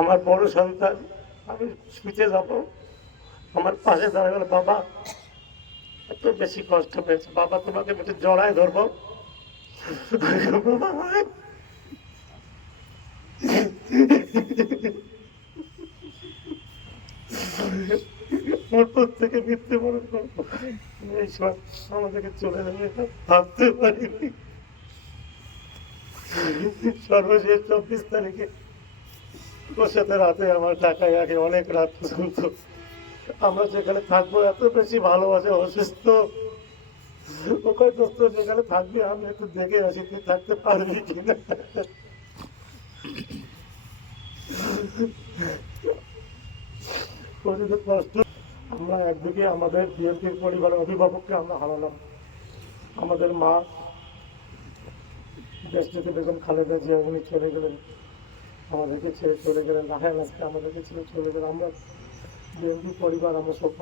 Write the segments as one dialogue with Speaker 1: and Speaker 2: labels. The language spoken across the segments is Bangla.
Speaker 1: আমার বড় সন্তান আমি শুতে যাব। আমার পাশে দাঁড়া গেল বাবা। এত বেশি কষ্ট পেয়েছে। বাবা তোমাকে একটু জড়ায় ধরবো। বাবা, ওর পর থেকে মৃত্যুবরণ করব। এই সময় আমাদেরকে চলে যাবে ভাবতে পারিনি। সর্বশেষ চব্বিশ তারিখে ওর সাথে রাতে আমার টাকায় আগে অনেক রাত পর্যন্ত। আমরা যেখানে থাকব, এত বেশি ভালোবাসে, অসুস্থ। ওখানে দোস্ত, যেখানে থাকবি, আমি একটু দেখে আসি, তুই থাকতে পারবি কিনা? কষ্ট, আমরা একদিকে আমাদের বিএনপির পরিবারের অভিভাবককে আমরা হারালাম। আমাদের মা, দেশটিতে বেগম খালেদা জিয়া, উনি চলে গেলেন। আমাদেরকে ছেড়ে চলে গেলেন রাহায় আজকে আমাদেরকে ছেড়ে চলে গেলেন। আমরা বিএনপি পরিবার, আমরা সব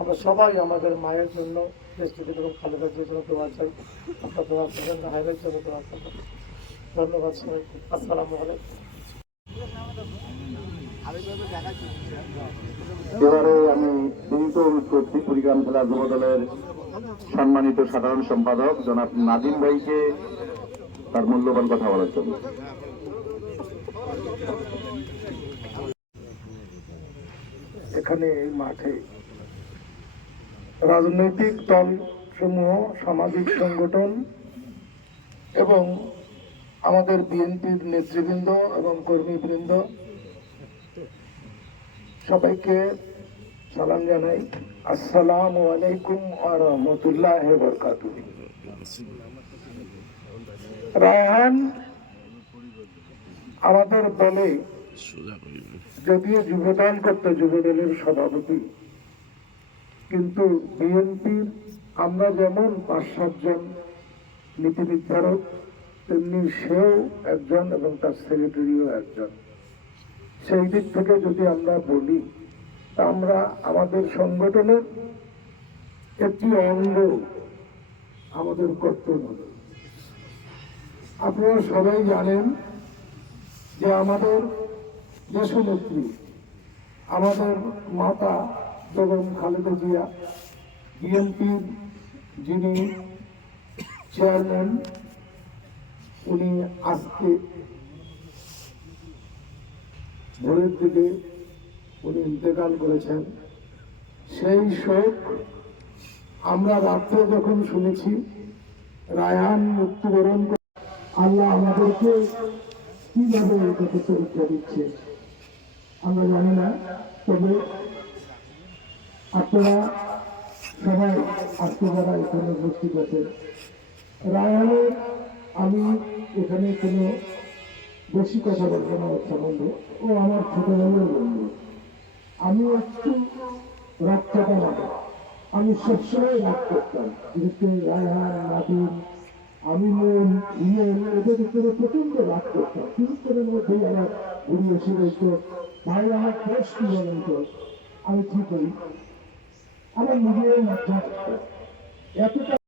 Speaker 1: আমরা সবাই আমাদের মায়ের জন্য দেশটিতে বেগম খালেদা জন্য দোয়া চাই, আপনার দোয়া করবেন জন্য দোয়া করবেন। ধন্যবাদ সবাইকে। আসসালামু
Speaker 2: এবারে আমি বিনীত অনুরোধ করছি কুড়িগ্রাম জেলা যুব দলের সম্মানিত সাধারণ সম্পাদক জনাব নাদিম ভাইকে তার মূল্যবান কথা বলার জন্য।
Speaker 3: এখানে এই মাঠে রাজনৈতিক দল সমূহ সামাজিক সংগঠন এবং আমাদের বিএনপির নেতৃবৃন্দ এবং কর্মীবৃন্দ, সবাইকে সালাম জানাই। আসসালামু আলাইকুম আ রহমতুল্লাহ রায়হান আমাদের দলে যদিও যুবদল করতো যুবদলের সভাপতি। কিন্তু বিএনপির আমরা যেমন পাঁচ সাতজন নীতি নির্ধারক তেমনি সেও একজন এবং তার সেক্রেটারিও একজন। সেই দিক থেকে যদি আমরা বলি তা আমরা আমাদের সংগঠনের একটি অঙ্গ আমাদের কর্তব্য। আপনারা সবাই জানেন যে আমাদের দেশনেত্রী, আমাদের মাতা বেগম খালেদা জিয়া, বিএনপির যিনি চেয়ারম্যান, উনি আজকে ভোরের দিকে উনি ইন্তেকাল করেছেন। সেই শোক আমরা রাত্রে যখন শুনেছি রায়হান মৃত্যুবরণ আল্লাহ আমাদেরকে কীভাবে এটাকে পরীক্ষা দিচ্ছে আমরা জানি না, তবে আপনারা সবাই আজকে যারা এখানে উপস্থিত আছেন রায়হানে আমি এখানে কোনো বেশি কথা বলব না ওর সম্বন্ধে ও আমার ছোটবেলার বন্ধু। আমি একটু রাগ কাটা লাগে আমি সবসময় রাগ করতাম। বিশেষ করে রায়হান, নাদিম আমি মন ইমেল এদের উপরে প্রচণ্ড রাগ করতাম কিছুক্ষণের মধ্যেই আমার উড়িয়ে এসে রয়েছে ভাই আমার দোষ কি তো আমি ঠিক করি? আমার নিজের মাধ্যমে এতটা